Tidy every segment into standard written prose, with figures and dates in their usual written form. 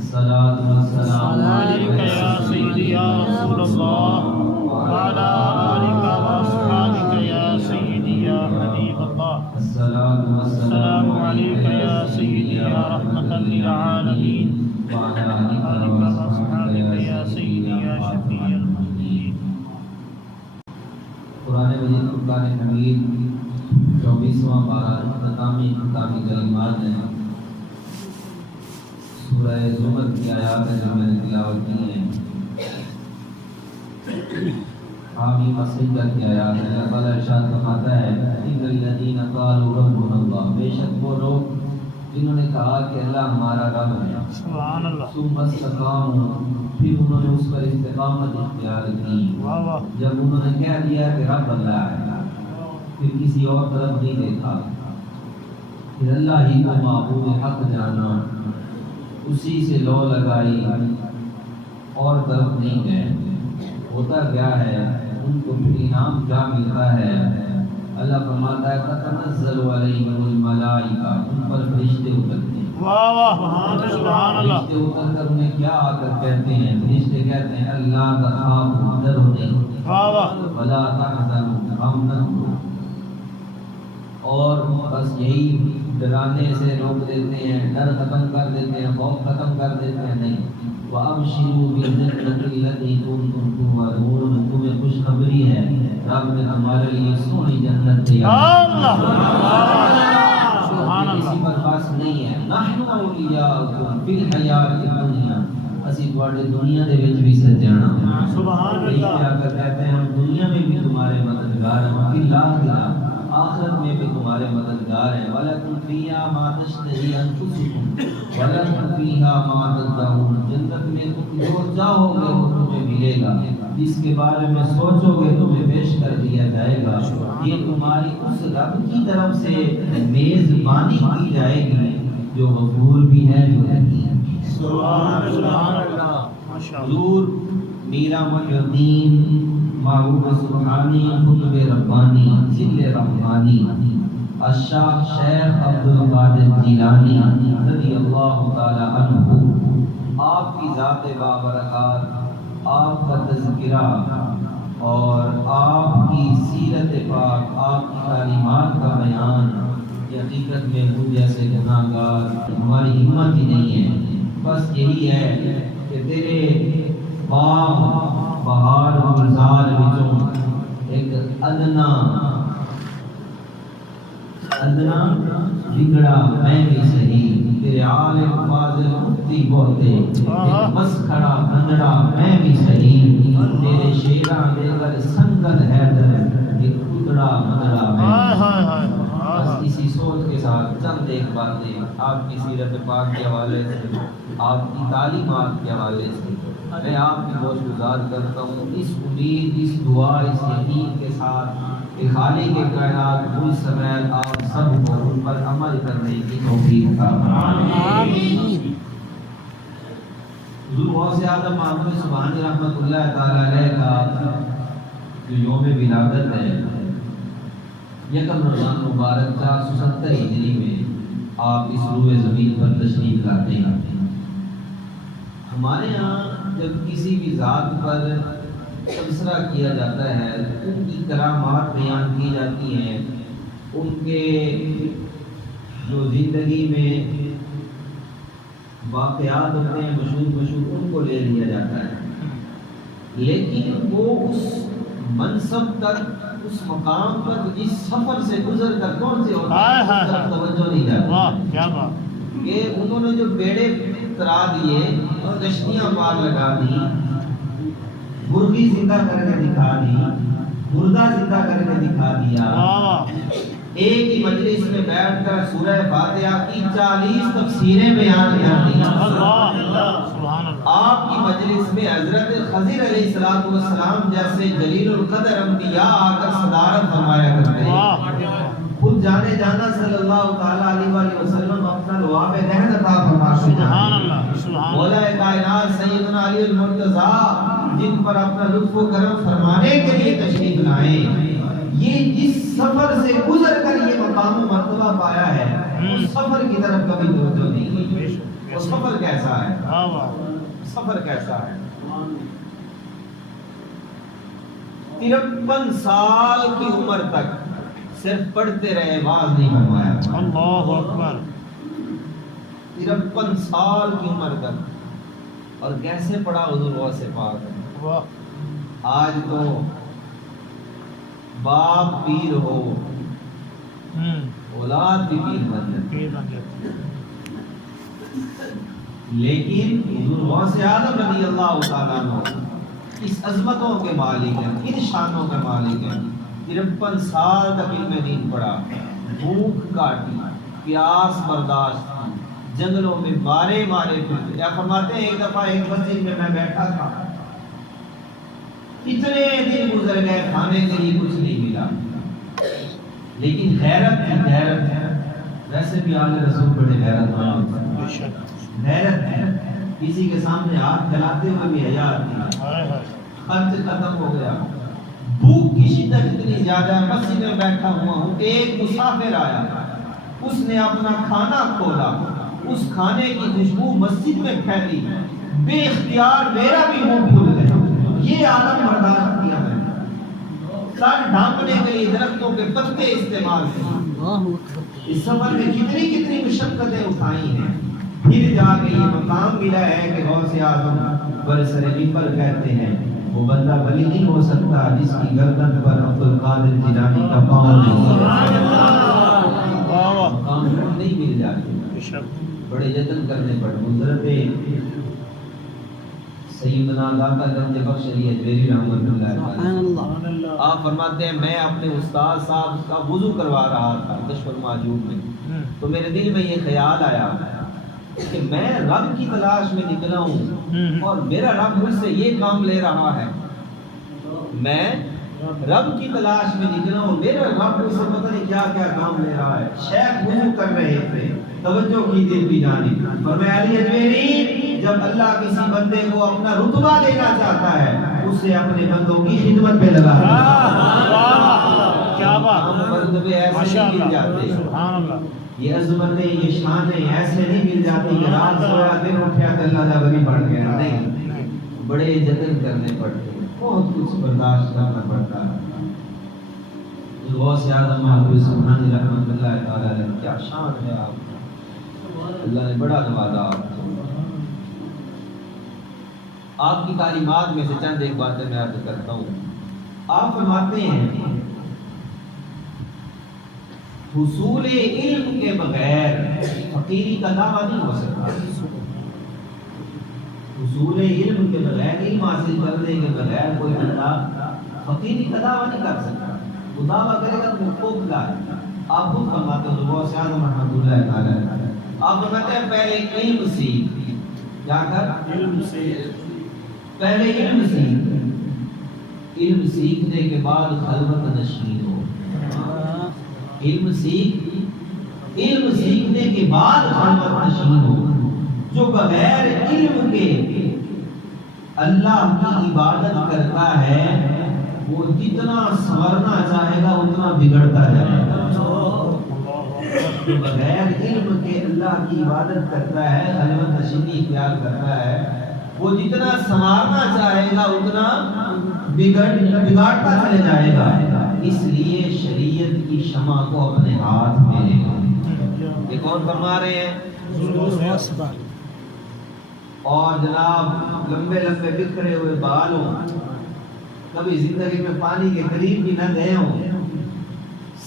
الصلاة والسلام عليك يا سيدي يا رسول الله وعلى آلك وأصحابك يا سيدي يا حبيب الله. الصلاة السلام عليك يا سيدي يا رحمة للعالمين وعلى آلك آلك وأصحابك يا سيدي يا شفيع المسلمين. قرآن مجید فرقان حمید 24واں پارہ اختتامی کلمات ہیں. سورہ زمر کی آیات ہیں جو میں نے تلاوت کی ہیں. حامیم السجدہ کی آیات ہیں. اللہ تعالیٰ ارشاد فرماتا ہے ان الذین قالوا ربنا اللہ، بے شک وہ لوگ جنہوں نے کہا کہ اللہ ہمارا رب ہے، سبحان اللہ. ثم استقاموا، پھر انہوں نے اس پر استقامت اختیار کی. واہ واہ. جب انہوں نے کہہ دیا کہ رب اللہ ہے، پھر کسی اور طرف نہیں دیکھا، پھر اللہ ہی کو معبود حق جانا، اسی سے لو لگائی اور طرف نہیں گئے. ہوتا کیا ہے ان کو پھر انعام کیا ملتا ہے؟ اللہ فرماتا ہے تتنزل علیہم الملائکہ، ان پر فرشتے اترتے ہیں. واہ واہ. سبحان اللہ. فرشتے اتر کر انہیں کیا آ کر کہتے ہیں؟ فرشتے کہتے ہیں اللہ تخافوا، ڈرو نہیں، واہ واہ. ولا تحزنوا، غم نہ کرو. اور بس یہی ڈرانے سے روک دیتے ہیں، ڈر ختم کر دیتے ہیں، خوف ختم کر دیتے ہیں؟ نہیں. وَأَبْشِرُوا بِالْجَنَّةِ الَّتِي كُنتُمْ تُوعَدُونَ، تمہیں خوشخبری ہے رب نے ہمارے لیے سونی جنت تیار کی. کسی پر خاص نہیں ہے. نحن اولیاؤکم فی الحیاۃ الدنیا، اسی تواڈے دنیا دے وچ بھی سجانا. سبحان اللہ. کیا کر کہتے ہیں ہم دنیا میں بھی تمہارے مددگار ہیں، فی الآخرہ، آخرت میں بھی تمہارے مددگار ہیں. وَلَكُمْ فِيهَا مَا تَشْتَهِي أَنفُسُكُمْ وَلَكُمْ فِيهَا مَا تَدَّعُونَ، جنت میں تم جو چاہو گے وہ تمہیں ملے گا، جس کے بارے میں سوچو گے تمہیں پیش کر دیا جائے گا. یہ تمہاری اس رب کی طرف سے میزبانی کی جائے گی جو غفور بھی ہے جو رحیم ہے. سبحان اللہ. ماشاء اللہ. حضور میرا محی الدین معروف سبحانی قطب ربانی ذل رحمانی الشاہ شیخ عبدالقادر جیلانی رضی اللہ تعالی عنہ، آپ کی ذات بابرکات، آپ کا تذکرہ اور آپ کی سیرت پاک، آپ کی تعلیمات کا بیان، یہ حقیقت میں ہم جیسے گناہ گار ہماری ہمت ہی نہیں ہے. بس یہی ہے کہ تیرے باغ بہار گلزار وچوں ایک ادنا بگڑا میں بھی صحیح، تیرے عالم فاضل مفتی بہتے ایک بس کھڑا بندڑا میں بھی صحیح، تیرے شیراں دے کر سنگل حیدر ایک ٹکڑا بندڑا میں. بس اسی سوچ کے ساتھ چند ایک باتیں آپ کی سیرت پاک کے حوالے سے، آپ کی تعلیمات کے حوالے سے میں آپ کی بہت گزار کرتا ہوں، اس امید، اس دعا، اس یقین کے ساتھ کہ خالق کائنات کل سمیت آپ سب کو ان پر عمل کرنے کی توفیق عطا فرمائے. حضور غوث اعظم محمد سبحانی رحمۃ اللہ تعالی علیہ کا جو یوم ولادت ہے، یکم رمضان مبارک 470 ہجری میں آپ اس روئے زمین پر تشریف لاتے ہیں. ہمارے ہاں جب کسی بھی ذات پر تبصرہ کیا جاتا ہے، ان کی کرامات بیان کی جاتی ہیں، ان کے جو زندگی میں واقعات ہوتے ہیں مشہور ان کو لے لیا جاتا ہے، لیکن وہ اس منصب تک، اس مقام تک جس سفر سے گزر کر کون سے ہوتے ہیں اس طرف توجہ نہیں جاتی. کیا بات کہ انہوں نے جو بیڑے ترا دیے، کشتیاں پار لگا دی، مرغی زندہ کر کے دکھا دی، مردہ زندہ کر کے دکھا دیا، ایک ہی مجلس میں بیٹھ کر سورہ فاتحہ کی 40 تفسیریں بیان کر دی. آپ کی مجلس میں حضرت خضر علیہ السلام جیسے جلیل القدر انبیاء آ کر صدارت فرمایا کرتے ہیں. خود جانے جانا صلی اللہ تعالی علیہ وسلم اپنا لواب دہن عطا فرماتے ہیں. مولا کائنات سیدنا علی المرتضیٰ جن پر اپنا لطف و کرم فرمانے کے لیے تشریف لائے، یہ جس سفر سے گزر کر یہ مقام و مرتبہ پایا ہے، اس سفر کی طرف کبھی توجہ نہیں. وہ سفر کیسا ہے، واہ واہ سفر کیسا ہے۔ 53 سال کی عمر تک صرف پڑھتے رہے، واز نہیں فرمایا۔ اللہ اکبر 53 سال کی عمر تک، اور کیسے پڑھا حضور غوث پاک۔ واہ آج تو باپ پیر ہو، اولاد بھی پیر بن جاتی، پیر بن جاتی ہے۔ لیکن حضور غوث اعظم رضی اللہ تعالیٰ عنہ اس عظمتوں کے مالک ہیں، ان شانوں کے مالک ہیں۔ 53 سال تک علم دین پڑھا، بھوک کاٹی، پیاس برداشت کی، جنگلوں میں مارے پھرتے۔ کیا فرماتے ہیں، ایک دفعہ ایک مسجد میں بیٹھا تھا، اتنے دن گزر گئے، کھانے کے لیے کچھ نہیں ملا، لیکن غیرت تھی، غیرت ہے۔ ویسے بھی آل رسول بڑے غیرت مند ہیں، غیرت ہے، کسی کے سامنے ہاتھ پھیلاتے ہوئے بھی حیا آتی ہے۔ خرچ ختم ہو گیا، بھوک کی شدت اتنی زیادہ، مسجد میں بیٹھا ہوا ہوں، ایک مسافر آیا، اس نے اپنا کھانا کھولا، اس کھانے کی خوشبو مسجد میں پھیلی، بے اختیار میرا بھی منہ کھل گیا۔ یہ عالم برداشت کیا ہے، سر ڈھانپنے کے لیے درختوں کے پتے استعمال کیے، اس سفر میں کتنی مشقتیں اٹھائی ہیں، پھر جا کے یہ مقام ملا ہے کہ غوث اعظم برسر منبر کہتے ہیں وہ بندہ ولی نہیں ہو سکتا جس کی گردن پر عبد القادر جیلانی کا پاؤں نہیں ہے، مقام نہیں مل جاتے، بڑے یتن کرنے پڑے۔ حضرت سیدنا داتا گنج بخش علی اجمیری رحمۃ اللہ علیہ، آپ فرماتے ہیں میں اپنے استاد صاحب کا وضو کروا رہا تھا کشف المحجوب میں، تو میرے دل میں یہ خیال آیا کہ میں رب کی تلاش میں نکلا ہوں اور میرا رب مجھ سے یہ کام لے رہا ہے، میں رب کی تلاش میں نکلا ہوں، میرا رب مجھ سے پتہ نہیں کیا کیا کام لے رہا ہے۔ شیخ وضو کر رہے تھے، توجہ کیجیے بھی جانب، فرمایا علی اجمیری جب اللہ کسی بندے کو اپنا رتبہ دینا چاہتا ہے اسے اپنے بندوں کی خدمت پہ لگا کیا بات، مرتبے ایسے نہیں مل جاتے، سبحان اللہ، یہ عظمتیں یہ شانیں ایسے نہیں مل جاتی کہ رات سویا دن اٹھیا تو اللہ کا ولی بن گیا، نہیں، بڑے جتن کرنے پڑتے ہیں، بہت کچھ برداشت کرنا پڑتا ہے۔ غوث اعظم محمود سبحانی رحمۃ اللہ تعالی علیہ، کیا شان ہے آپ، اللہ نے بڑا نوازا آپ کو۔ آپ کی تعلیمات میں سے چند ایک باتیں میں عرض کرتا ہوں۔ آپ فرماتے ہیں حصول علم کے بغیر فقیری کا دعویٰ نہیں ہو سکتا، حصول علم کے بغیر، علم حاصل کرنے کے بغیر کوئی بندہ فقیری کا دعویٰ نہیں کر سکتا، وہ دعویٰ کرے گا تو کھوکھلا ہے۔ آپ خود فرماتے ہیں غوث اعظم رحمۃ اللہ تعالی، آپ فرماتے ہیں پہلے علم سیکھ، کیا کر، علم سے پہلے علم سیکھ، علم سیکھنے کے بعد خلوت نشین ہو، علم سیکھنے کے بعد خلوت نشین ہو۔ جو بغیر علم کے اللہ کی عبادت کرتا ہے وہ جتنا سنورنا چاہے گا اتنا بگڑتا جائے گا، جو بغیر علم کے اللہ کی عبادت کرتا ہے، خلوت نشینی اختیار کرتا ہے، وہ جتنا سنوارنا چاہے گا اتنا بگاڑتا چلے جائے گا۔ اس لیے شریعت کی شمع کو اپنے ہاتھ میں لے لو۔ یہ کون فرما رہے ہیں؟ اور جناب لمبے لمبے بکھرے ہوئے بال ہوں، کبھی زندگی میں پانی کے قریب بھی نہ گئے ہوں،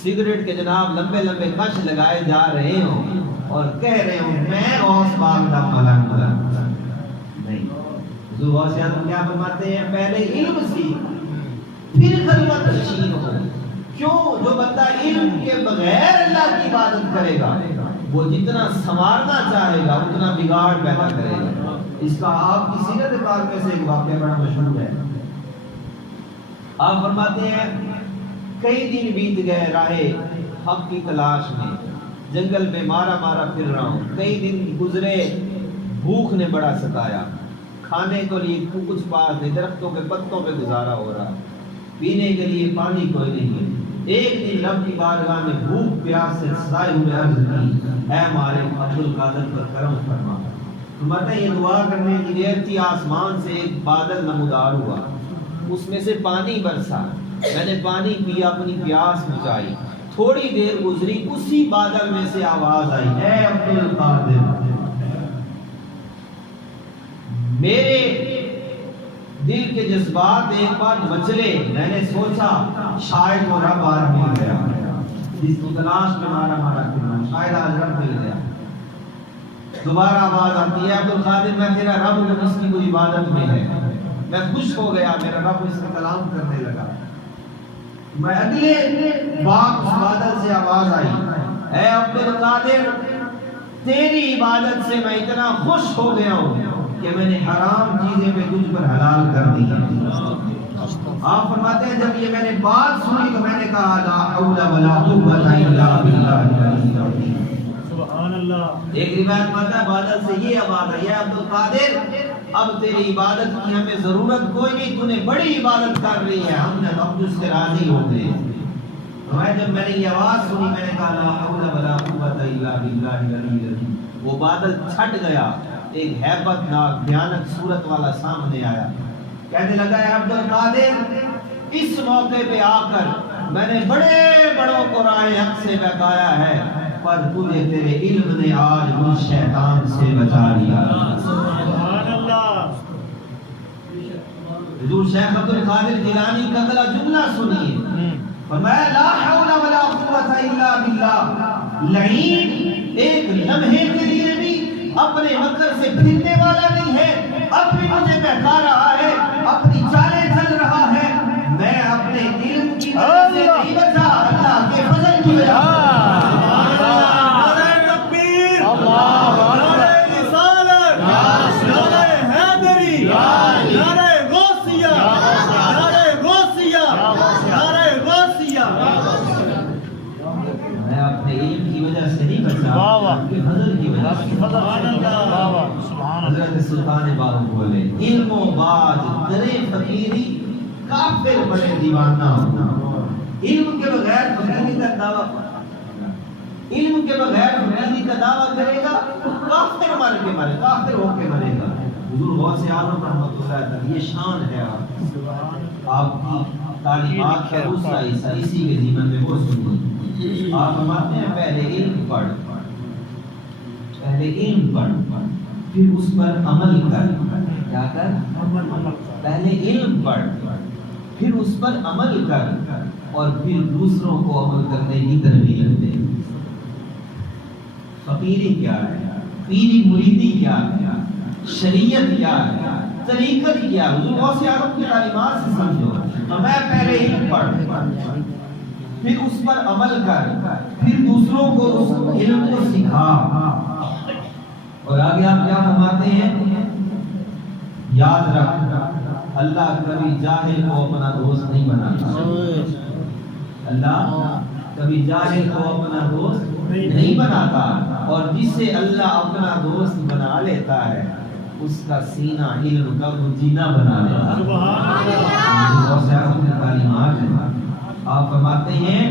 سگریٹ کے جناب لمبے لمبے کش لگائے جا رہے ہوں اور کہہ رہے ہوں میں غوث پاک دا ملنگ نہیں۔ حضور غوث اعظم کیا فرماتے ہیں؟ پہلے علم سیکھ پھر خلوت نشین ہو۔ کیوں؟ جو بندہ علم کے بغیر اللہ کی عبادت کرے گا وہ جتنا سنوارنا چاہے گا اتنا بگاڑ پیدا کرے گا۔ اس کا آپ کی سیرت پاک میں سے ایک واقعہ بڑا مشہور ہے۔ آپ فرماتے ہیں کئی دن بیت گئے راہ حق کی تلاش میں، جنگل میں مارا پھر رہا ہوں، کئی دن گزرے، بھوک نے بڑا ستایا، کھانے کے لیے کچھ پاس نہیں، درختوں کے پتوں پہ گزارا ہو رہا، پینے کے لیے پانی کوئی نہیں ہے۔ ایک دن رب کی بارگاہ میں بھوک پیاس سے سائے ہوئے عرض کی، اے مالک عبد القادر پر کرم فرما، فرماتے ہیں یہ دعا کرنے کی دیر تھی، آسمان سے ایک بادل نمودار ہوا، اس میں سے پانی برسا، میں نے پانی پیا، اپنی پیاس بجھائی، تھوڑی دیر گزری، اسی بادل میں سے آواز آئی، اے عبد القادر، میرے دل کے جذبات ایک بار مچلے، میں نے سوچا شاید وہ رب آج مل گیا، جس کی تلاش میں مارا کرنا، شاید آج رب مل گیا۔ دوبارہ آواز آتی ہے، عبد القادر میں تیرا رب ہوں، اس کی کوئی عبادت میں ہے، میں خوش ہو گیا، میرا رب اس کا کلام کرنے لگا۔ میں اگلے باغ اس بادل سے آواز آئی، اے عبد القادر، تیری عبادت سے میں اتنا خوش ہو گیا ہوں کہ میں نے حرام چیزیں میں تجھ پر حلال کر دی ہیں۔ آپ فرماتے ہیں جب یہ میں نے بات سنی تو میں نے کہا لا حول ولا قوت الا باللہ۔ سبحان اللہ۔ ایک روایت میں ہے بادل سے یہ آواز آئی، اے عبد القادر، اب تیری عبادت کی ہمیں ضرورت کوئی نہیں، تو نے بڑی عبادت کر لی ہے، ہم نے اب تجھ سے راضی ہو گئے۔ جب میں نے یہ آواز سنی میں نے کہا لا حول ولا قوت الا باللہ العلی العظیم۔ وہ بادل چھٹ گیا، ایک ہیبت ناک بھیانک صورت والا سامنے آیا، کہنے لگا ہے عبد القادر، اس موقع پہ آ کر میں نے بڑے بڑوں کو راہ حق سے بہکایا ہے، پر تجھے تیرے علم نے آج مجھ شیطان سے بچا لیا۔ سبحان اللہ۔ حضور شیخ عبد القادر جیلانی کا اگلا جملہ سنیے، فرمایا لا حول ولا قوت الا باللہ، لعین ایک لمحے کے لیے بھی اپنے مکر سے پھرنے والا نہیں ہے، اب بھی مجھے بہکا رہا ہے، اپنی چالیں چل رہا ہے، میں اپنے علم کی وجہ سے نہیں بچا، اللہ کے فضل کی وجہ سے۔ نعرہ تکبیر، نعرہ رسالت، نعرہ حیدری، نعرہ غوثیہ، نعرہ غوثیہ، نعرہ غوثیہ۔ میں اپنے علم کی وجہ سے نہیں بچا، اللہ کے فضل کی وجہ سے۔ سبحان اللہ۔ حضرت سلطان باہو بولے، علم و باج کرے فقیری، کافر بڑے دیوانہ ہونا۔ علم کے بغیر فقیری کا دعویٰ، علم کے بغیر فقیری کا دعویٰ کرے گا، کافر مر کے مرے، کافر ہو کے مرے گا۔ حضور غوث اعظم رحمۃ اللہ تعالی، یہ شان ہے آپ کی تعلیمات کا دوسرا حصہ اسی کے ذمن میں وہ سنیے۔ آپ فرماتے ہیں پہلے علم پڑھ، پہلے علم پڑھ، پھر اس پر عمل کر، کیا کر؟ پہلے علم پڑھ، پھر اس پر عمل کر، اور پھر دوسروں کو عمل کرنے کی تربیت دے۔ فقیری کیا ہے، پیری مریدی کیا ہے، شریعت کیا ہے، طریقت کیا ہے، حضور غوث اعظم کی تعلیمات سے سمجھو۔ میں پہلے علم پڑھ، پھر اس پر عمل کر، پھر دوسروں کو اس علم کو سکھا۔ اور آگے آپ کیا فرماتے ہیں؟ یاد رکھ، اللہ کبھی جاہل کو اپنا دوست نہیں بناتا، اللہ کبھی جاہل کو اپنا دوست نہیں بناتا، اور جسے اللہ اپنا دوست بنا لیتا ہے اس کا سینہ علم کا جینا بنا لیتا ہے۔ سبحان اللہ۔ تعلیمات ہیں۔ آپ فرماتے ہیں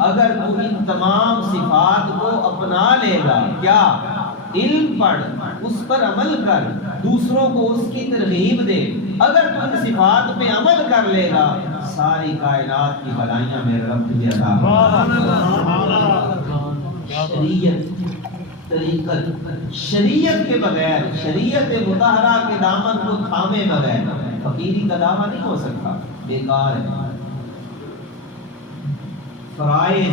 اگر تو ان تمام صفات کو اپنا لے گا، کیا؟ علم پڑھ، اس پر عمل کر، دوسروں کو اس کی ترغیب دے، اگر تو ان صفات پہ عمل کر لے گا، ساری کائنات کی بھلائیاں میرے رب تجھے عطا فرمائے۔ شریعت، طریقت، شریعت کے بغیر، شریعت مطہرہ کے دامن کو تھامے بغیر فقیری کا دعویٰ نہیں ہو سکتا، بیکار ہے۔ فرائض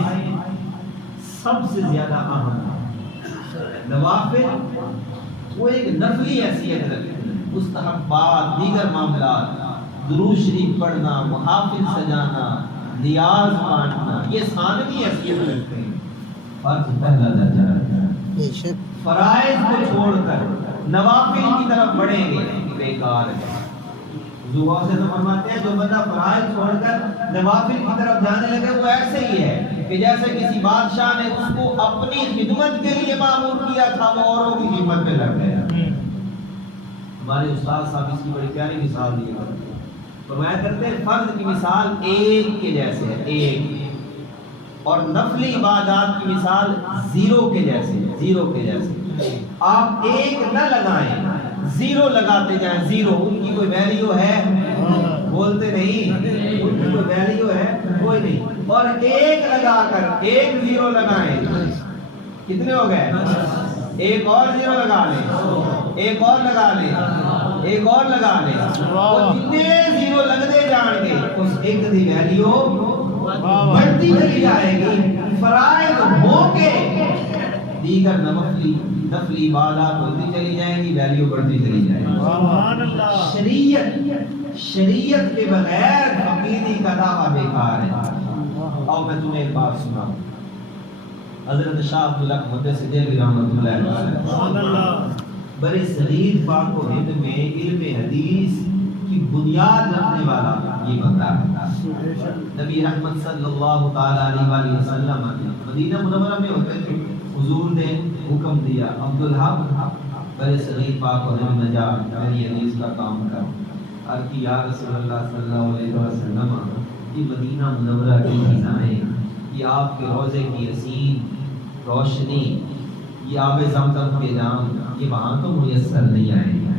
سب سے زیادہ اہم ہے، نوافل وہ ایک نفلی حیثیت رکھتے ہیں، مستحبات، دیگر معاملات، درود شریف پڑھنا، محافل سجانا، نیاز بانٹنا، یہ ثانوی حیثیت رکھتے ہیں، فرض پہلا درجہ رکھتا ہے۔ فرائض کو چھوڑ کر نوافل کی طرف بڑھیں گے، بیکار ہے۔ حضور سے فرماتے ہیں جو بندہ فرائض چھوڑ کر نوافل کی طرف جانے لگے وہ ایسے ہی ہے کہ جیسے کسی بادشاہ نے اس کو اپنی خدمت کے لیے مامور کیا تھا، وہ اوروں کی خدمت میں لگ گیا۔ ہمارے استاد صاحب اس کی بڑی پیاری مثال دی ہے، فرمایا کرتے ہیں فرض کی مثال ایک کے جیسے ہے، ایک، اور نفلی عبادات کی مثال زیرو کے جیسے ہے، زیرو کے جیسے۔ آپ ایک نہ لگائیں، زیرو لگاتے جائیں، زیرو، ان کی کوئی ویلیو ہے؟ بولتے نہیں، ان کی کوئی ویلیو ہے؟ کوئی نہیں۔ اور ایک لگا کر ایک زیرو لگائیں، کتنے ہو گئے؟ ایک اور زیرو لگا لیں، ایک اور لگا لیں، ایک اور لگا لیں، اور جتنے زیرو لگتے جائیں گے اس ایک دی ویلیو بڑھتی چلی جائے گی۔ فرائض ہو کے دیگر نفلی عبادات ہوتی چلی جائیں گی، ویلیو بڑھتی چلی جائے گی۔ شریعت کے بغیر عقیدے کا دعویٰ بیکار ہے۔ اور میں تمہیں ایک بات سناؤں، حضرت شاہ عبداللہ محدث دہلوی رحمۃ اللہ علیہ برے صغیر پاک و ہند میں علم حدیث کی بنیاد رکھنے والا یہ بندہ ہے۔ نبی رحمت صلی اللہ تعالی علیہ وآلہ وسلم مدینہ منورہ میں ہوتے تھے، حضور نے حکم دیا عبدالحق برے صغیر پاک و ہند میں جا میری حدیث کا کام کر۔ عرض کی یا رسول اللہ صلی اللہ علیہ وسلم، یہ مدینہ منورہ کی فضائیں، یہ آپ کے روضے کی حسین روشنی، یہ آب زمزم کے جام، یہ وہاں تو میسر نہیں آئے گا۔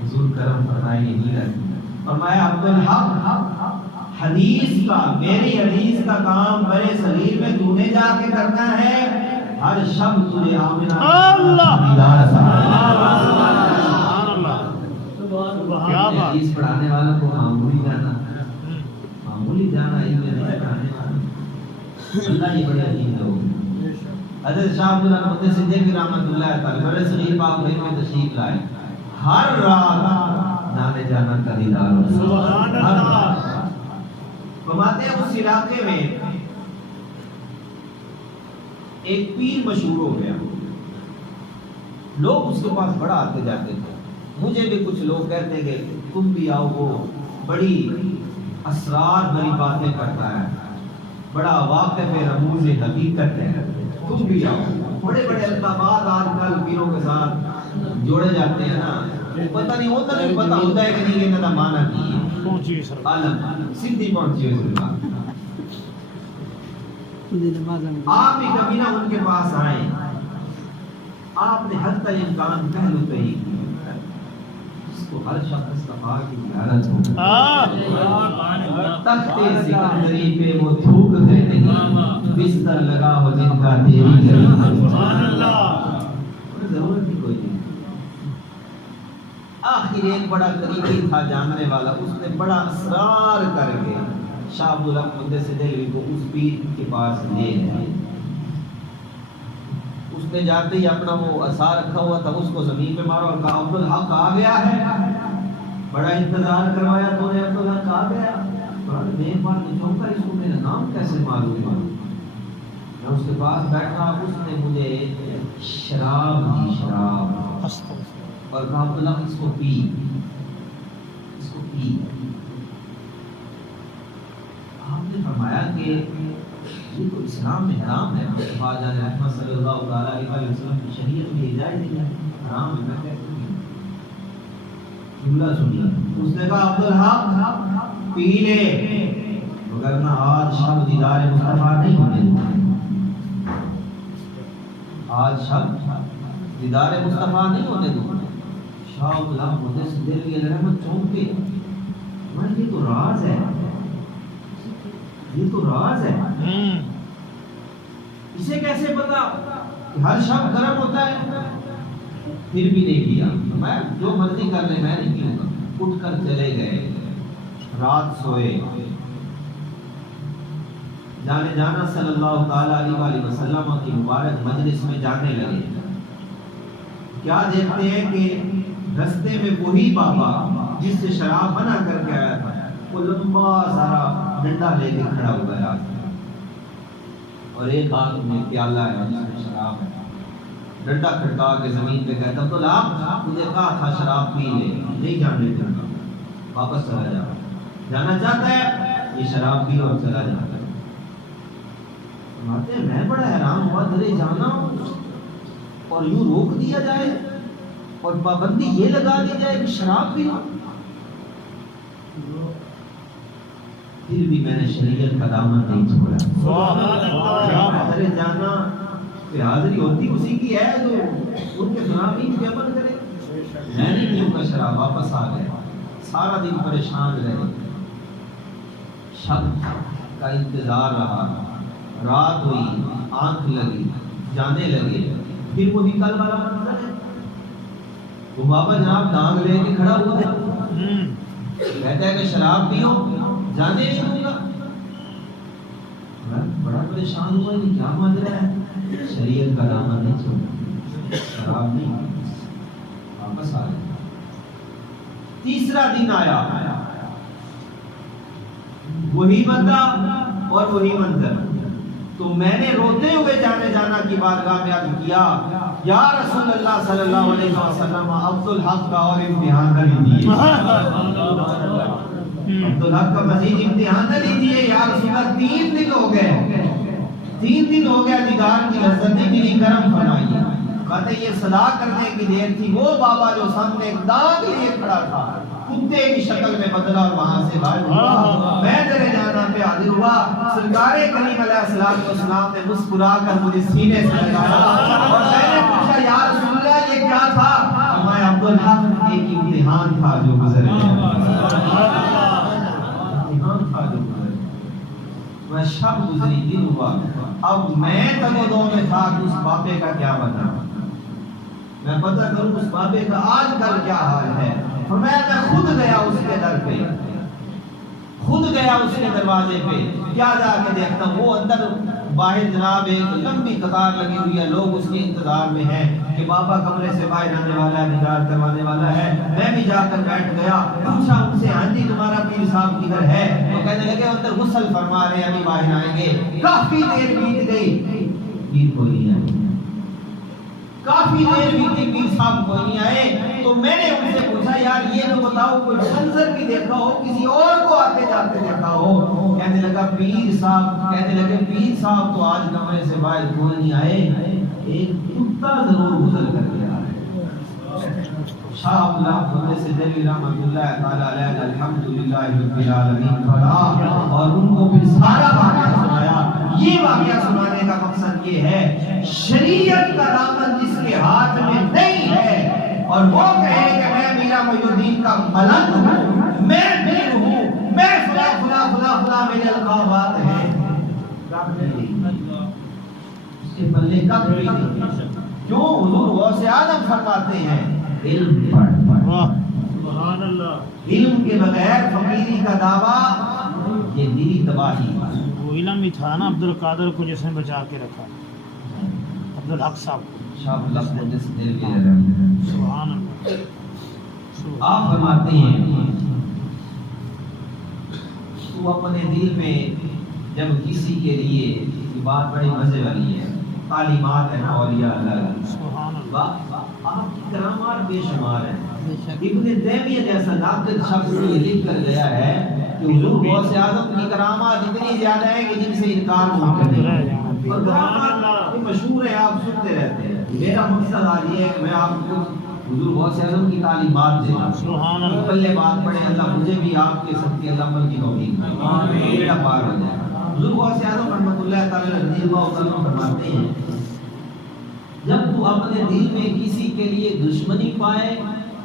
حضور کرم فرمائے نہیں رہے، فرمایا عبدالحق حدیث کا، میری حدیث کا کام برے صغیر میں تو نے جا کے کرنا ہے، ہر شب تجھے آمنہ حدیث پڑھانے والوں کو معمولی جانا علم نہیں پڑھانے والا، اللہ ہی بڑے عظیم لوگ۔ حضرت شاہ عبداللہ محدث دہلوی رحمۃ اللہ تعالی برے صغیر پاک میں تشریف لائے، ہر رات نانے جانا کا دیدار ہوتا۔ فرماتے ہیں اس علاقے میں ایک پیر مشہور ہو گیا، لوگ اس کے پاس بڑا آتے جاتے تھے۔ مجھے بھی کچھ لوگ کہتے کہ تم بھی آؤ، وہ بڑی اسرار بڑی باتیں کرتا ہے، بڑا واقف رموز حقیقت ہے، تم بھی آؤ۔ بڑے بڑے القابات آج کل پیروں کے ساتھ جوڑے جاتے ہیں نا، پتہ نہیں ہوتا، نہیں پتہ ہوتا ہے کہ نہیں یہ نہ مانا کی ہے عالم سیدھی پہنچی ہوئی بات۔ آپ بھی کبھی نہ ان کے پاس آئیں، آپ نے حتی امکان پہلو پہ ہی اس کو ہر شخص صفحہ کی زیارت ہو، تخت سکندری پہ وہ تھوک ہے نہیں، بستر لگا ہو جن کا تیری ضرورت ہی کوئی نہیں۔ آخر ایک بڑا قریبی تھا جاننے والا، اس نے بڑا اصرار کر کے شاہ عبداللہ محدث دہلوی کو اس پیر کے پاس لے گئے۔ اس نے جاتے ہی اپنا وہ عصا رکھا ہوا تھا، اس کو زمین پہ مارا اور کہا عبدالحق آ گیا ہے، بڑا انتظار کروایا تو نے، عبدالحق آ گیا۔ میرے پاس نے چونکا، اس کو میرا نام کیسے معلوم ہے؟ میں اس کے پاس بیٹھا، اس نے مجھے شراب دی، شراب، اور کہا عبدالحق اس کو پی، اس کو پی۔ آپ نے فرمایا کہ یہ تو اسلام میں حرام ہے، خواجہ رحمت صلی اللہ تعالیٰ علیہ وسلم کی شریعت میں اجازت نہیں ہے، حرام ہے، میں کہتا ہوں جملہ سنیے۔ اس نے کہا عبدالحق پی لے، وگرنہ آج شب دیدار مصطفیٰ نہیں ہونے دوں، آج شب دیدار مصطفیٰ نہیں ہونے دوں۔ شاہ عبدالحق محدث دہلوی علیہ رحمت چونکے، یہ تو راز ہے، یہ تو راز ہے، اسے کیسے پتا کہ ہر شب گرم ہوتا ہے؟ پھر بھی نہیں پیا، میں جو مرضی کر لے میں نہیں پیوں گا۔ اٹھ کر چلے گئے، رات سوئے، جانے جانا صلی اللہ تعالی علیہ وآلہ وسلم کی مبارک مجلس میں جانے لگے۔ کیا دیکھتے ہیں کہ رستے میں وہی بابا جس سے شراب بنا کر کے آیا تھا، وہ لمبا سارا ڈنڈا لے کے کھڑا ہوا ہے، اور ایک ہاتھ میں پیالہ ہے جس میں شراب ہے، ڈنڈا کھڑکا کے زمین پہ کہتا عبدالحق مجھے کہا تھا شراب پی لے، نہیں جانے دوں گا، واپس چلا جا، جانا چاہتا ہے یہ شراب پی اور چلا جاتا ہے۔ فرماتے ہیں میں بڑا حیران ہوا، درے جانا اور یوں روک دیا جائے اور پابندی یہ لگا دی جائے کہ شراب پینا۔ پھر بھی میں نے شریعت کا دامن نہیں چھوڑا، ارے جانا کہ حاضری ہوتی اسی کی ہے جو ان کے فرامین پہ عمل کرے. میں نے پیوں کا شراب واپس آ گیا, سارا دن پریشان رہے, شب کا انتظار رہا, رات ہوئی, آنکھ لگی, جانے لگے, پھر وہی کل والا منظر ہے. وہ بابا جناب ڈانگ لے کے کھڑا ہوا ہے, کہتا ہے کہ شراب پیو, جانے نہیں دوں گا. بڑا پریشان ہوا, یہ کیا ماجرا ہے؟ شریعت کا دامن نہیں چھوڑا, شراب نہیں, واپس آ گیا. تیسرا دن آیا, وہی بندہ اور وہی منظر. تو میں نے روتے ہوئے جانا کی بارگاہ میں عرض کیا, یا رسول اللہ صلی اللہ علیہ وسلم, عبدالحق کا اور امتحان نہ لیجیے, عبدالحق کا مزید امتحان نہ لیجیے. یا رسول اللہ 3 دن ہو گئے, 3 دن ہو گیا, دیدار کی لذت نہیں ملی, کرم فرمائیے. کہتے یہ صدا کرنے کی دیر تھی, وہ بابا جو سامنے داغ لیے کھڑا تھا کتے کی شکل میں بدلا اور وہاں سے باہر ہوا. میں تیرے جانا پہ حاضر ہوا. سرکار کریم علیہ السلام نے مسکرا کر مجھے سینے سے لگایا اور میں نے پوچھا, یا رسول اللہ یہ کیا تھا؟ میں عبدالحق, ایک امتحان تھا جو گزر گیا, امتحان تھا جو گزر گیا. میں شب گزری, دن ہوا, اب میں تگ و دو میں تھا کہ اس بابے کا کیا بنا, میں پتہ کروں اس بابے کا آج کل کیا حال ہے. فرمایا میں خود گیا اس کے در پہ, خود گیا اس کے دروازے پہ, کیا جا کے دیکھتا ہوں وہ اندر باہر جناب ایک لمبی قطار لگی ہوئی ہے, لوگ اس کے انتظار میں ہیں کہ بابا کمرے سے باہر آنے والا ہے, دیدار کروانے والا ہے. میں بھی جا کر بیٹھ گیا, پوچھا ان سے, ہاں جی تمہارا پیر صاحب کدھر ہے؟ تو کہنے لگے اندر غسل فرما رہے ہیں, ابھی باہر آئیں گے. کافی دیر بیت گئی, پیر کوئی نہیں آئے, کافی دیر بیتی, پیر صاحب کوئی نہیں آئے. تو میں نے ان سے پوچھا, یار یہ تو بتاؤ کوئی منظر بھی دیکھا ہو, کسی اور کو آتے جاتے دیکھا ہو؟ کہنے لگا پیر صاحب, کہنے لگے پیر صاحب تو آج کمرے سے باہر کوئی نہیں آئے, ایک کتا ضرور گزر کر گیا ہے. شاہ اللہ خود سے دلی رحمۃ اللہ تعالی علیہ الحمدللہ رب العالمین پڑھا اور ان کو پھر سارا واقعہ سنایا. یہ واقعہ سنانے کا مقصد یہ ہے, شریعت کا دامن جس کے ہاتھ میں نہیں ہے اور وہ کہے کہ میں میرا محی الدین کا ملنگ ہوں, میں پیر ہوں, میں فلاں فلاں فلاں فلاں میرے القابات ہیں, اس کے پلے کا بھی نہیں. کیوں حضور غوث اعظم فرماتے ہیں, علم پڑھ, سبحان اللہ, علم کے بغیر فقیری کا دعویٰ یہ دلی تباہی. وہ علم ہی تھا نا عبدالقادر کو جس نے بچا کے رکھا, عبدالحق صاحب کو. شاہ اللہ نے سے دل بھی رہا. سبحان اللہ. آپ فرماتے ہیں تو اپنے دل میں جب کسی کے لیے یہ بات بڑی مزے والی ہے, تعلیمات ہیں اولیاء اللہ, سبحان اللہ, آپ کی کرامات بے شمار ہیں. ابن تیمیہ جیسا ناقد شخص یہ لکھ کر گیا ہے کہ حضور غوث اعظم کی کرامات اتنی زیادہ ہیں کہ جن سے انکار ممکن نہیں. اور کرامات مشہور ہیں, آپ سنتے رہتے ہیں. میرا مقصد آج یہ ہے کہ میں آپ کو حضور غوث اعظم کی تعلیمات دیں, سبحان اللہ, پہلے بات پڑھیں, اللہ مجھے بھی آپ کے صدقے اللہ عمل کی توفیق دے, آمین, بیڑا پار ہو جائے. حضور غوث اعظم رحمۃ اللہ تعالی رضی اللہ عنہ فرماتے ہیں, جب تو اپنے دل میں کسی کے لیے دشمنی پائے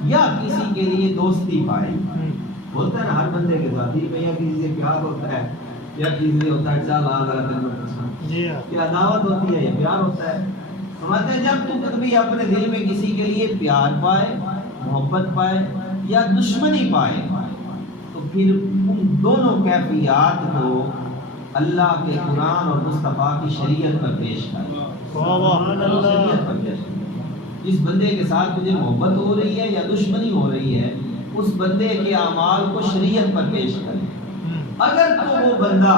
یا کسی کے لیے دوستی پائے, ہوتا ہے نا ہر بندے کے ساتھ دل میں یا کسی سے پیار ہوتا ہے یا کسی سے ہوتا ہے چال کیا عداوت ہوتی ہے یا پیار ہوتا ہے. فرماتے ہیں جب تو کبھی اپنے دل میں کسی کے لیے پیار پائے, محبت پائے یا دشمنی پائے, تو پھر ان دونوں کیفیات کو اللہ کے قرآن اور مصطفیٰ کی شریعت پر پیش کریں. شریعت پر پیش کریں. جس بندے کے ساتھ تجھے محبت ہو رہی ہے یا دشمنی ہو رہی ہے, اس بندے کے اعمال کو شریعت پر پیش کریں. اگر تو وہ بندہ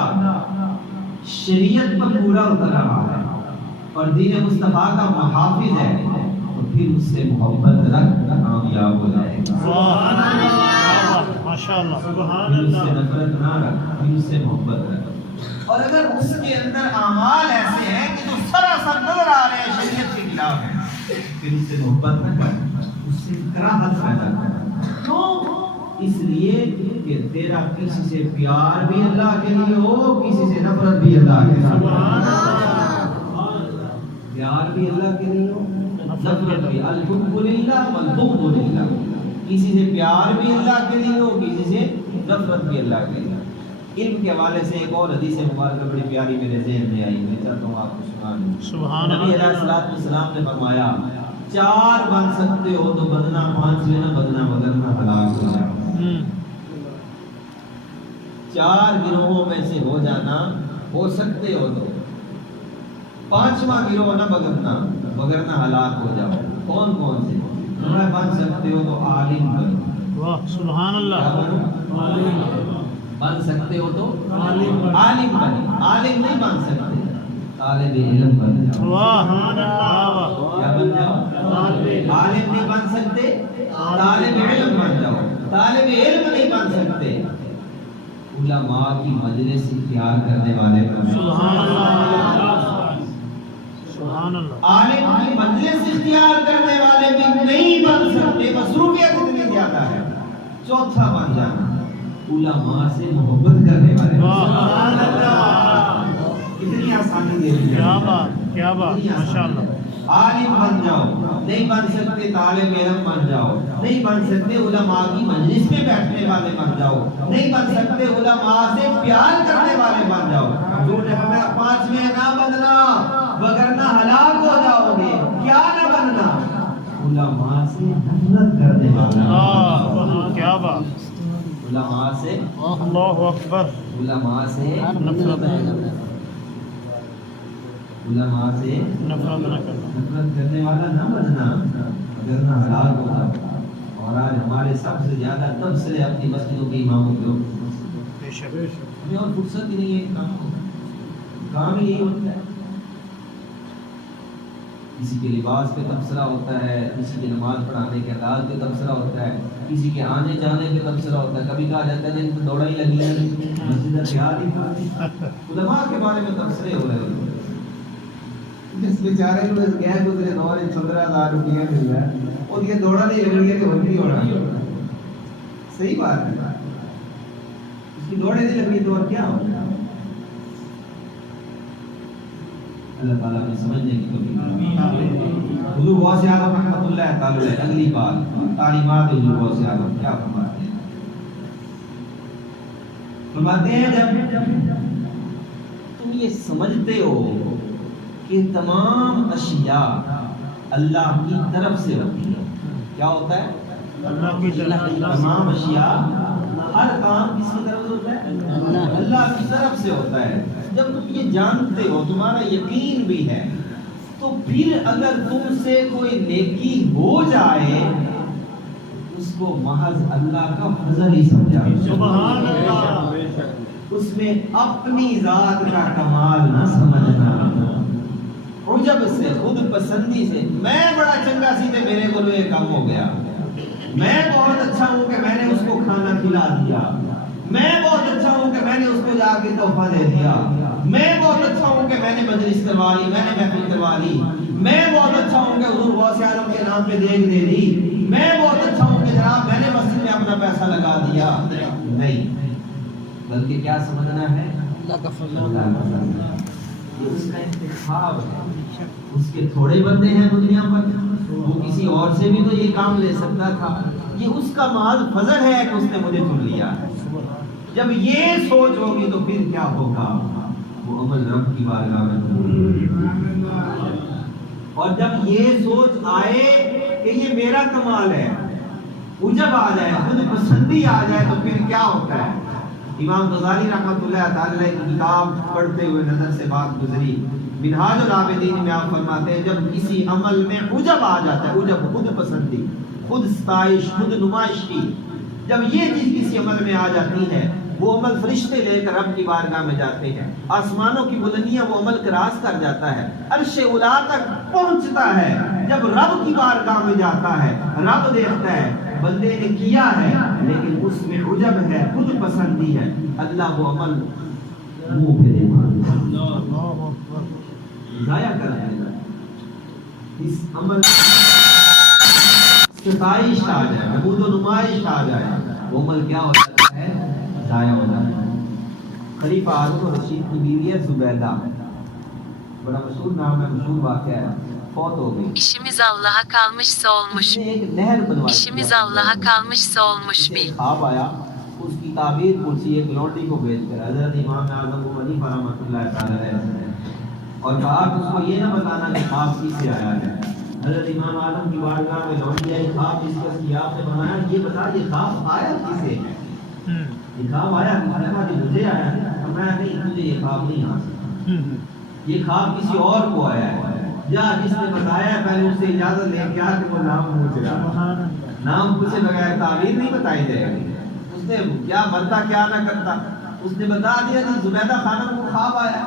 شریعت پر پورا اتر رہا ہے اور دین مصطفیٰ کا محافظ ہے, تو پھر اس سے محبت رکھ کامیاب ہو جائے گا. سبحان اللہ, ماشاءاللہ, سبحان اللہ. اس سے نفرت نہ رکھ, پھر اس سے محبت رکھ. اور اگر اس کے اندر اعمال ایسے ہیں کہ جو سراسر نظر آ رہے ہیں شریعت کے خلاف ہیں, پھر اس سے محبت نہ کر, اس سے کراہت پیدا کر. کیوں؟ اس لیے کہ تیرا کسی سے پیار بھی اللہ کے لیے ہو, کسی سے نفرت بھی اللہ کے لیے. پیار بھی اللہ کے لیے ہو، نفرت بھی، الحب للہ والبغض للہ، کسی سے پیار بھی اللہ کے لیے ہو، کسی سے نفرت بھی اللہ کے لیے۔ علم کے حوالے سے ایک اور حدیث مبارکہ بڑی پیاری میرے ذہن میں آئی، میں چاہتا ہوں آپ کو سناؤں۔ سبحان نبی علیہ اللہ۔ السلام نے فرمایا 4 بن سکتے ہو تو بدنا، 5ویں نہ بدنا وگرنہ ہلاک ہو جاؤ۔ 4 گروہوں میں سے ہو جانا ہو سکتے ہو تو 5واں گروہ نہ بگڑنا وگرنہ ہلاک ہو جاؤ۔ کون کون سے بن سکتے ہو تو عالم بنو۔ واہ سبحان اللہ۔ بن سکتے ہو تو عالم بنو، عالم نہیں بن سکتے، طالب علم بن جاؤ۔ واہ کیا بن جاؤ؟ عالم نہیں بن سکتے، طالب علم بن جاؤ۔ طالب علم نہیں بن سکتے، علماء کی مجلس اختیار کرنے والے بن جاؤ۔ سبحان اللہ، سبحان اللہ۔ عالم کی مجلس اختیار کرنے والے بھی نہیں بن سکتے، مصروفیت اتنی زیادہ ہے۔ چوتھا بن جانا علماء سے محبت کرنے والے۔ سبحان اللہ، کتنی آسانی دے دی ہے۔ کیا بات، کیا بات، ماشاءاللہ۔ عالم بن جاؤ، نہیں بن سکتے طالب علم بن جاؤ، نہیں بن سکتے علماء کی مجلس میں بیٹھنے والے بن جاؤ، نہیں بن سکتے علماء سے پیار کرنے والے بن جاؤ۔ حضور نے فرمایا 5ویں نہ بننا وگرنہ ہلاک ہو جاؤ گے۔ کیا نہ بننا؟ علماء سے نفرت کرنے والا۔ کیا بات، علماء سے، اللہ اکبر، علماء سے نفرت علماء سے نفرت نہ کرنا۔ نفرت کرنے والا نہ بننا وگرنہ ہلاک ہو جاؤ۔ اور آج ہمارے سب سے زیادہ تبصرے اپنی مسجدوں کے اماموں کے بے شک، ہمیں اور فرصت ہی نہیں ہے کام ہی یہی ہوتا ہے۔ کسی کے لباس پہ تبصرہ ہوتا ہے، کسی کے نماز پڑھانے کے انداز پہ تبصرہ ہوتا ہے، کسی کے آنے جانے پہ تبصرہ ہوتا ہے۔ کبھی کہا جاتا ہے دن تو دوڑا ہی لگی ہے، مسجد تیار ہی تھا۔ علماء کے بارے میں تبصرے ہو رہے ہوتے ہیں۔ جس بیچارے کو اس گئے گزرے دور 15,000 روپیہ مل رہا ہے، اور یہ دوڑا نہیں لگ رہی ہے کہ وہ بھی ہونا صحیح بات ہے، اس کی دوڑے نہیں لگ رہی تو اور کیا ہوگا؟ اللہ تعالیٰ نے سمجھنے کی توفیق۔ حضور غوث اعظم رحمۃ اللہ تعالی علیہ، اگلی بات تعلیمات حضور غوث اعظم کیا فرماتے ہیں؟ فرماتے ہیں جب تم یہ سمجھتے ہو کہ تمام اشیاء اللہ کی طرف سے ہوتی ہے، کیا ہوتا ہے؟ اللہ کی طرف۔ تمام اشیاء، ہر کام کس کی طرف سے ہوتا ہے؟ اللہ کی طرف سے ہوتا ہے۔ جب تم یہ جانتے ہو، تمہارا یقین بھی ہے، تو پھر اگر تم سے کوئی نیکی ہو جائے اس کو محض اللہ کا فضل ہی سمجھا۔ سبحان اللہ، اس میں اپنی ذات کا کمال نہ سمجھنا، عجب سے، خود پسندی سے، میں بڑا چنگا سی تھے میرے کو یہ کم ہو گیا، میں بہت اچھا ہوں کہ میں نے اس کو کھانا کھلا دیا، میں بہت اچھا ہوں کہ میں نے اس کو جا کے تحفہ دے دیا، میں بہت اچھا ہوں کہ میں نے مجلس کروا لی، میں نے محفل کروا لی، میں بہت اچھا ہوں کہ حضور غوث اعظم کے نام پہ دیکھ دے دی، میں بہت اچھا ہوں کہ جناب میں نے مسجد میں اپنا پیسہ لگا دیا۔ نہیں، بلکہ کیا سمجھنا ہے؟ اللہ کا فضل، یہ اس کا انتخاب ہے۔ اس کے تھوڑے بندے ہیں دنیا پر، وہ کسی اور سے بھی تو یہ کام لے سکتا تھا، یہ اس کا محض فضل ہے کہ اس نے مجھے چن لیا۔ جب یہ سوچ ہوگی تو پھر کیا ہوگا؟ وہ عمل رب کی بارگاہ میں ہوگا۔ اور جب یہ سوچ آئے کہ یہ میرا کمال ہے، وہ جب آ جائے، خود پسندی آ جائے، تو پھر کیا ہوتا ہے؟ امام غزالی رحمۃ اللہ تعالی کی کتاب پڑھتے ہوئے نظر سے بات گزری، منہاج العابدین میں آپ فرماتے ہیں جب کسی عمل میں عجب آ جاتا ہے، عجب خود پسندی، خود ستائش، خود نمائش کی، جب یہ چیز کسی عمل میں آ جاتی ہے، وہ عمل فرشتے لے کر رب کی بارگاہ میں جاتے ہیں، آسمانوں کی بلندیاں وہ عمل کراس کر جاتا ہے، عرش اولا تک پہنچتا ہے، جب رب کی بارگاہ میں جاتا ہے، رب دیکھتا ہے بندے نے کیا ہے لیکن اس میں عجب ہے، خود پسندی ہے، اللہ وہ عمل منہ پھیرے مار ضائع کر دے گا۔ اس عمل ستائش آ جائے، نمود و نمائش آ جائے، وہ عمل کیا ہو جاتا ہے؟ ضائع ہو جاتا ہے۔ خلیفہ ہارون الرشید کی بیوی ہے زبیدہ، بڑا مشہور نام ہے، مشہور واقعہ ہے، فوت ہو گئی. İşimiz Allah'a kalmışsa olmuş. اس نے ایک نہر بنوائی. İşimiz Allah'a kalmışsa olmuş اسے bil. خواب آیا، اس کی تعبیر پوچھی ایک لونڈی کو بھیج کر حضرت امام اعظم ابو حنیفہ رحمۃ اللہ تعالی علیہ نے، اور کہا کہ اس کو یہ نہ بتانا کہ خواب کس سے آیا ہے. حضرت امام اعظم کی بارگاہ میں لونڈی آئی، خواب جس کا سیاح نے بنایا، یہ بتا یہ خواب آیا کس سے ہے؟ یہ خواب آیا مجھے آیا ہے. میں نہیں، مجھے یہ خواب نہیں آ سکتا، یہ خواب کسی اور کو آیا ہے. یا جس نے بتایا ہے پہلے اس سے اجازت لے کے کہ وہ نام پوچھ رہا، نام پوچھے بغیر تعبیر نہیں بتائی جائے گی. اس نے کیا بنتا کیا نہ کرتا، اس نے بتا دیا کہ زبیدہ خانم کو خواب آیا.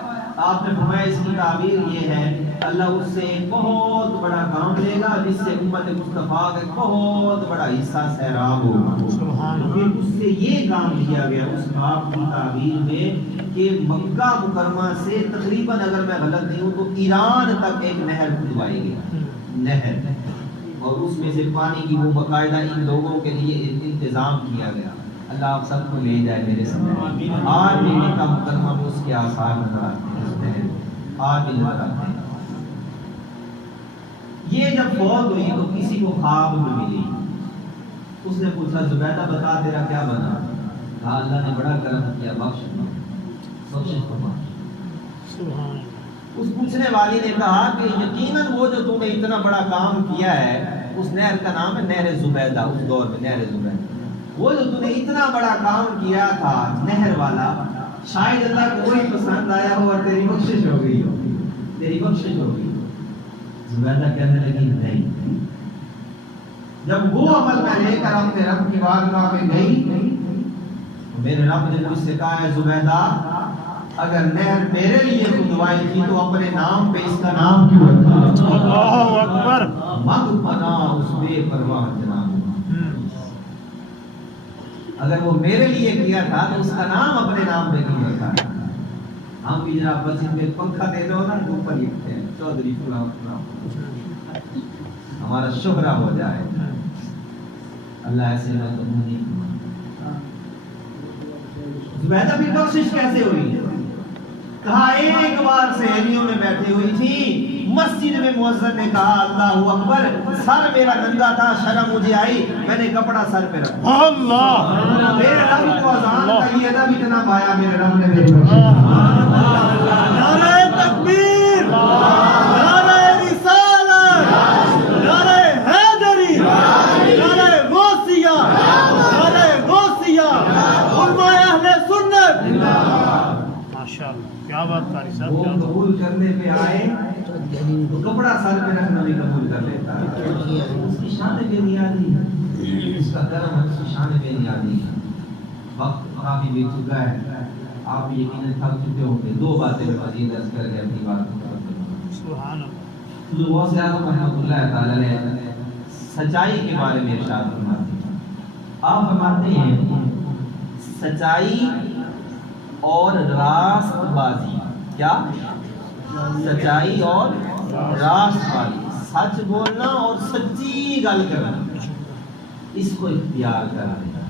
آپ نے فرمایا اس کی تعبیر یہ ہے اللہ اس سے ایک بہت بڑا کام لے گا جس سے امت مصطفیٰ کا ایک بہت بڑا حصہ سیراب ہوگا. پھر اس سے یہ کام کیا گیا اس خواب کی تعبیر میں کہ مکہ مکرمہ سے تقریباً اگر میں غلط نہیں ہوں تو ایران تک ایک نہر کھدوائی گئی، نہر، اور اس میں سے پانی کی وہ باقاعدہ ان لوگوں کے لیے انتظام کیا گیا. اللہ آپ سب کو لے جائے میرے سامنے. آج بھی مکہ مکرمہ میں اس کے آثار نظر آتے ہیں، اس نہر آج بھی نظر آتے ہیں. یہ جب فوت ہوئی تو کسی کو خواب میں ملی. اس نے پوچھا زبیدہ بتا تیرا کیا بنا؟ کہا اللہ نے بڑا کرم کیا، بخش فرما. اس پوچھنے والی نے کہا کہ یقیناً وہ جو تم نے اتنا بڑا کام کیا ہے اس نہر کا نام ہے نہر زبیدہ. اس دور میں نہر زبیدہ، وہ جو تم نے اتنا بڑا کام کیا تھا نہر والا، شاید اللہ کو وہی پسند آیا ہو اور تیری بخشش ہو گئی ہو، تیری بخشش ہو گئی. زبیدہ کہنے لگی نہیں. جب وہ عمل میں لے کر اپنے رب کی بارگاہ میں گئی، میرے رب نے مجھ سے کہا ہے زبیدہ اگر نہر میرے لیے کھدوائی تھی تو اپنے نام پہ اس کا نام کیوں رکھا؟ اللہ اکبر. مت بنا اس بے پرواہ جناب. اگر وہ میرے لیے کیا تھا تو اس کا نام اپنے نام پہ کیوں رکھا؟ ہم بھی جناب بس ان میں پنکھا دے دو نا تو اوپر لکھتے ہیں چودھری فلاں فلاں، ہمارا شہرہ ہو جائے. اللہ ایسے نہ تو نہیں. زبیدہ بھی بخشش کیسے ہوئی؟ کہا ایک بار سہیلیوں میں بیٹھی ہوئی تھی، مسجد میں مؤذن نے کہا اللہ اکبر، سر میرا ننگا تھا، شرم مجھے آئی، میں نے کپڑا سر پہ رکھا. اللہ میرے رب کو اذان کا یہ ادب اتنا پایا میرے رب نے میری بخشش. نعرہ تکبیر، نعرہ رسالت، نعرہ حیدری، نعرہ غوثیہ، نعرہ غوثیہ، علماء اہل سنت. ماشاءاللہ کیا بات قاری صاحب. وہ قبول کرنے پہ آئے تو کپڑا سر پہ رکھنا بھی قبول کر لیتا ہے. اس کی شان بے نیازی ہے، اس کا کرم ہے، اس کی شان بے نیازی ہے. وقت کافی بیت چکا ہے، آپ یقیناً تھک چکے ہوں گے. دو باتیں میں مزید عرض کر کے اپنی بات کو ختم کروں. سبحان اللہ. حضور غوث اعظم رحمۃ اللہ تعالی علیہ سچائی کے بارے میں ارشاد فرماتے ہیں. آپ فرماتے ہیں سچائی اور راست بازی. کیا؟ سچائی اور راست بازی، سچ بولنا اور سچی گل کرنا، اس کو اختیار کر لینا.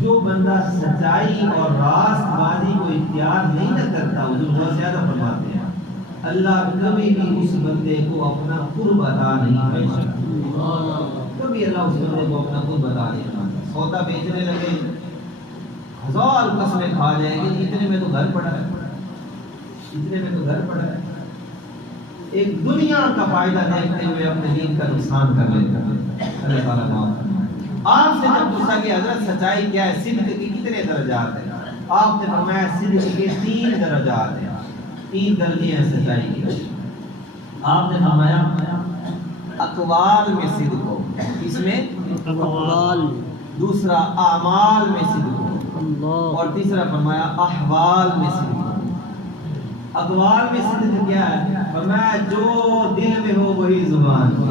جو بندہ سچائی اور راست بازی کو اختیار نہیں نہ کرتا، حضور بہت زیادہ فرماتے ہیں اللہ کبھی بھی اس بندے کو اپنا قرب عطا نہیں فرماتا. کبھی اللہ اس بندے کو اپنا قرب عطا نہیں فرماتا. سودا بیچنے لگے، ہزار قسمیں کھا جائیں گے، اتنے میں تو گھر پڑا ہے، اتنے میں تو گھر پڑا ہے. ایک دنیا کا فائدہ دیکھتے ہوئے اپنے دین کا نقصان کر لیتا ہے. اللہ تعالیٰ معاف فرمائے. آپ سے جب پوچھا کہ حضرت سچائی کیا ہے، صدق کے کتنے درجات ہیں؟ آپ نے فرمایا صدق کے 3 درجات ہیں، 3 درجے ہیں سچائی کے. آپ نے فرمایا اقوال میں صدق ہو، اس میں اقوال، دوسرا اعمال میں صدق ہو، اور تیسرا فرمایا احوال میں صدق ہو. اقوال میں صدق کیا ہے؟ فرمایا جو دل میں ہو وہی زبان ہو،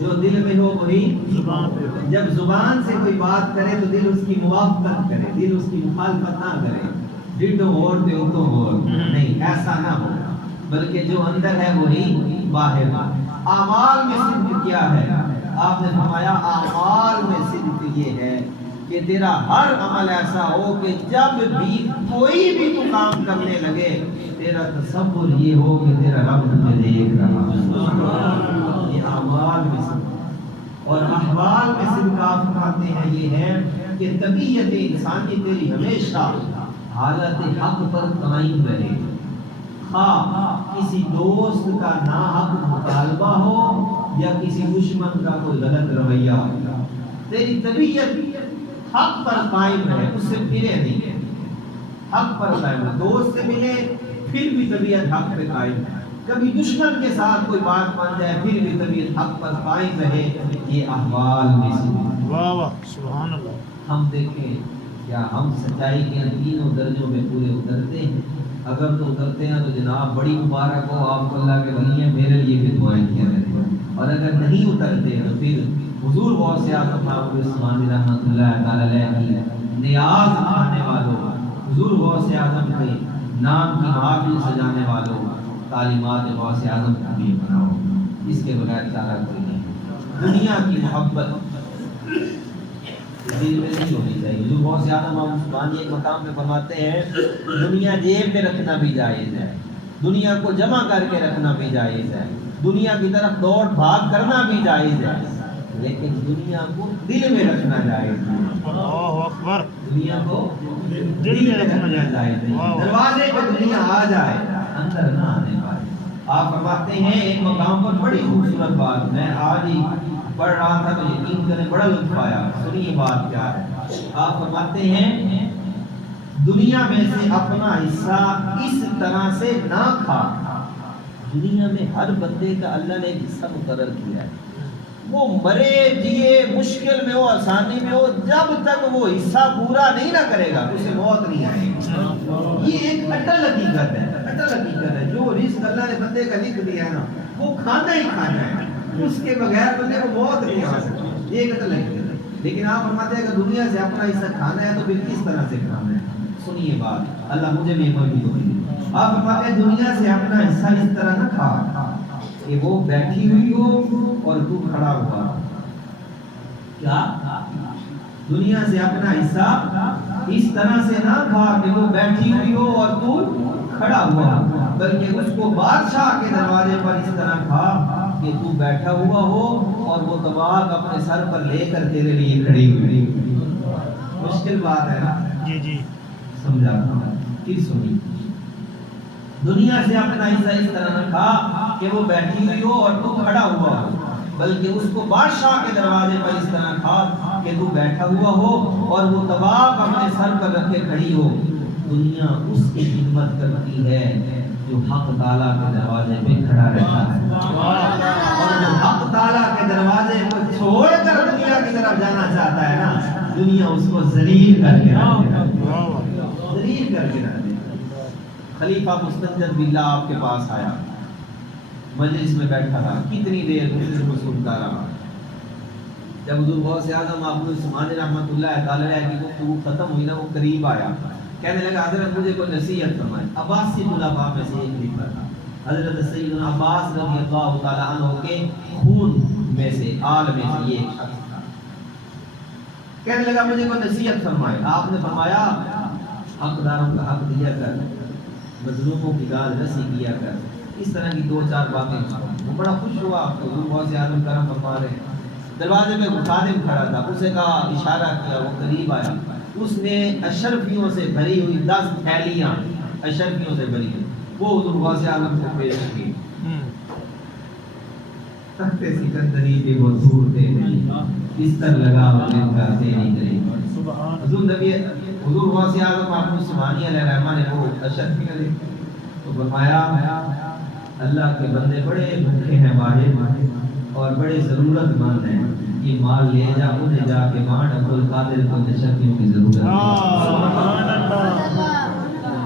جو دل میں ہو وہی زبان پہ. جب زبان سے کوئی بات کرے تو دل اس کی موافقت کرے، دل اس کی مخالفت نہ کرے. ڈیٹو اور تو اور نہیں، ایسا نہ ہو، بلکہ جو اندر ہے وہی باہر. اعمال میں صدق کیا ہے؟ آپ نے فرمایا اعمال میں صدق یہ ہے کہ تیرا ہر عمل ایسا ہو کہ جب بھی کوئی بھی تو کام کرنے لگے تیرا تصور یہ ہو کہ تیرا رب تجھے دیکھ رہا ہے۔ یہ اعمال میں سے اور احوال میں سے کاف کھاتے ہیں یہ ہے کہ طبیعت انسانی تیری ہمیشہ حالت حق پر قائم رہے، خواہ کسی دوست کا ناحق مطالبہ ہو یا کسی دشمن کا کوئی غلط رویہ ہو، تیری طبیعت حق پر قائم رہے، اس سے پھرے نہیں، حق پر قائم رہے، دوست سے ملے پھر بھی طبیعت حق پہ قائم ہے، کبھی دشمن کے ساتھ کوئی بات بن جائے پھر بھی طبیعت حق پر قائم رہے، یہ احوال میں سے۔ واہ واہ سبحان اللہ۔ ہم دیکھیں کیا ہم سچائی کے ان تینوں درجوں میں پورے اترتے ہیں؟ اگر تو اترتے ہیں تو جناب بڑی مبارک ہو، آپ کو اللہ کے ولی ہیں، میرے لیے بھی دعائیں کیا کریں، اور اگر نہیں اترتے تو پھر حضور غوث اعظم محمد عثمانی رحمۃ اللہ تعالی علیہ کی نیاز ماننے والوں، حضور غوث اعظم کے نام کی محافل سجانے والوں، تعلیمات غوث اعظم کو بھی بناؤ، اس کے بغیر چارہ کوئی نہیں۔ دنیا کی محبت دل میں نہیں ہونی چاہیے۔ حضور غوث اعظم عثمانی ایک مقام میں فرماتے ہیں دنیا جیب میں رکھنا بھی جائز ہے، دنیا کو جمع کر کے رکھنا بھی جائز ہے، دنیا کی طرف دوڑ بھاگ کرنا بھی جائز ہے، لیکن دنیا کو دل میں رکھنا جائز ہے۔ اللہ اکبر۔ دنیا کو دل میں رکھنا جائز ہے، دروازے پہ دنیا آ جائے اندر نہ آنے پائے۔ آپ فرماتے ہیں ایک مقام پر بڑی خوبصورت بات، میں آج ہی پڑھ رہا تھا تو یقین کریں بڑا لطف آیا، سنیے بات کیا ہے۔ آپ فرماتے ہیں دنیا میں سے اپنا حصہ اس طرح سے نہ کھا، دنیا میں ہر بندے کا اللہ نے ایک حصہ مقرر کیا ہے، وہ مرے جیے مشکل میں ہو آسانی میں ہو، جب تک وہ حصہ پورا نہیں نہ کرے گا اسے موت نہیں آئے گی۔ یہ ایک اٹل حقیقت ہے، اٹل حقیقت ہے، جو رزق اللہ نے بندے کا لکھ دیا ہے نا وہ کھانا ہی کھانا ہے، اس کے بغیر بندے کو موت نہیں آ سکتی، یہ ایک اٹل حقیقت ہے۔ لیکن آپ فرماتے ہیں کہ دنیا سے اپنا حصہ کھانا ہے تو پھر کس طرح سے کھانا ہے؟ سنیے بات، اللہ مجھے بھی عمل بھی ہوئی۔ آپ فرماتے ہیں دنیا سے اپنا حصہ اس طرح نہ کھا کہ وہ بیٹھی ہوئی ہو اور تو کھڑا ہوا، کیا دنیا سے اپنا حصہ اس طرح سے نہ کھا کہ وہ بیٹھی ہوئی ہو اور تو کھڑا ہوا، بلکہ اس کو بادشاہ کے دروازے پر اس طرح کھا کہ تو بیٹھا ہوا ہو اور وہ طباق اپنے سر پر لے کر تیرے لیے کھڑی ہوئی۔ مشکل بات ہے نا؟ جی جی سمجھا پھر سنی، دنیا سے اپنا حصہ اس طرح نہ کھا کہ وہ بیٹھی ہوئی ہو اور تو کھڑا ہوا ہو، بلکہ اس کو بادشاہ کے دروازے پر اس طرح کھا کہ تو بیٹھا ہوا ہو اور وہ طباق اپنے سر پر رکھے کھڑی ہو۔ دنیا اس کی خدمت کرتی ہے جو حق تعالیٰ کے دروازے پہ کھڑا رہتا ہے، اور جو حق تعالیٰ کے دروازے کو چھوڑ کر دنیا کی طرف جانا چاہتا ہے نا، دنیا اس کو ذلیل کر کے رکھ دیتا ہے، ذلیل کر کے رکھ دیتا ہے۔ خلیفہ مستنجد باللہ آپ کے پاس آیا، مجلس میں بیٹھا رہا، کتنی دیر مجلس کو سنتا رہا۔ جب حضور غوث اعظم محمد عثمانی رحمۃ اللہ تعالی علیہ کی گفتگو ختم ہوئی نا، وہ قریب آیا، کہنے لگا حضرت مجھے کوئی نصیحت فرمائیں۔ عباسی خلفاء میں سے ایک خلیفہ تھا، حضرت سیدنا عباس رضی اللہ تعالی عنہ کے خون میں سے، آل میں سے یہ ایک شخص تھا۔ کہنے لگا مجھے کوئی نصیحت فرمائے۔ آپ نے فرمایا حقداروں کا حق دیا کر، مظلوموں کی داد رسی کیا کر، اس طرح کی دو چار باتیں۔ وہ بڑا خوش ہوا، حضور غوث اعظم کرم فرما رہے ہیں۔ دروازے میں وہ خادم کھڑا تھا، اسے کہا، اشارہ کیا، وہ قریب آیا، اس نے اشرفیوں سے بھری ہوئی 10 تھیلیاں اشرفیوں سے بھری ہوئی وہ حضور غوث اعظم کو پیش کی۔ تخت سکندری پہ وہ صورتیں نہیں، بستر لگا وہ دن کا تیری قریب۔ حضور غوث اعظم محمد عثمانی علیہ الرحمہ نے وہ اشرفیاں لی تو فرمایا اللہ کے بندے بڑے بھوکے ہیں واحد اور بڑے ضرورت مند ہیں، یہ مال لے جا، انہیں جا کے بانٹ، عبد القادر کو اشرفیوں کی ضرورت ہے،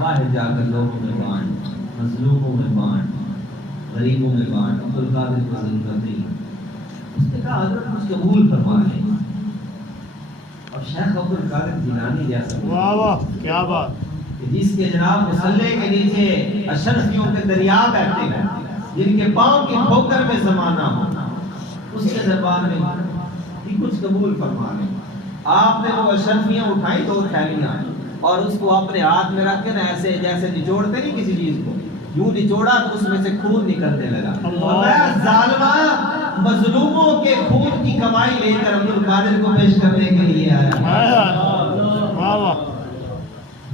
باہر جا کر لوگوں میں بانٹ، مظلوموں میں بانٹ، غریبوں میں بانٹ، عبد القادر کو ضرورت نہیں۔ اس نے کہا حضرت مجھ قبول فرما لیں، اور شیخ عبد القادر جیلانی جیسا، واہ واہ کیا بات، جس کے جناب مصلے کے نیچے اشرفیوں کے دریا بہتے ہیں، جن کے پاؤں کی ٹھوکر میں زمانہ ہونا، اس کے دربار میں کچھ قبول فرما لیں۔ آپ نے وہ اشرفیاں اٹھائی، 2 تھیلیاں، اور اس کو اپنے ہاتھ میں رکھ کے نا ایسے جیسے نچوڑتے نہیں کسی چیز کو، یوں نچوڑا تو اس میں سے خون نکلنے لگا. اللہ. ظالمہ مظلوموں کے خون کی کمائی لے کر عبد القادر کو پیش کرنے کے لیے آیا. واہ واہ.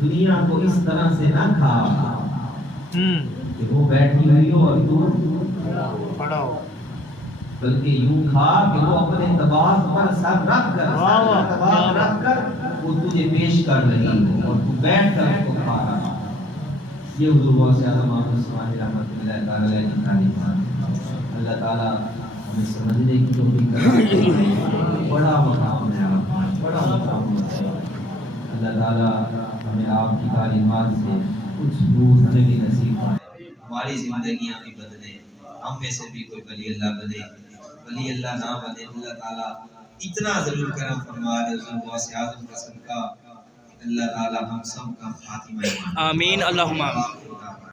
دنیا کو اس طرح سے نہ کھا کہ وہ بیٹھی ہوئی ہو اور تو پڑھو، بلکہ یوں کھا کہ وہ اپنے طباق پر سر رکھ کر وہ تجھے پیش کر رہی ہو اور تو بیٹھ کر اس کو کھا رہا. یہ حضور غوث اعظم محمد صلی رحمۃ اللہ تعالی علیہ کی تعلیمات. اللہ تعالیٰ ہمیں سمجھنے کی توفیق عطا. بڑا مقام ہے آپ کا، بڑا مقام ہے. اللہ تعالیٰ ہمیں آپ کی تعلیمات سے کچھ دور زندگی نصیب فرمائے. ہماری زندگیاں بھی بدلے، ہم میں سے بھی کوئی ولی اللہ بنے. ولی اللہ نہ بنے، اللہ تعالیٰ اتنا ضرور کرم فرما دے حضور غوث اعظم کا صدقہ. اللہ تعالیٰ ہم سب کا خاتمہ آمین اللہم آمین.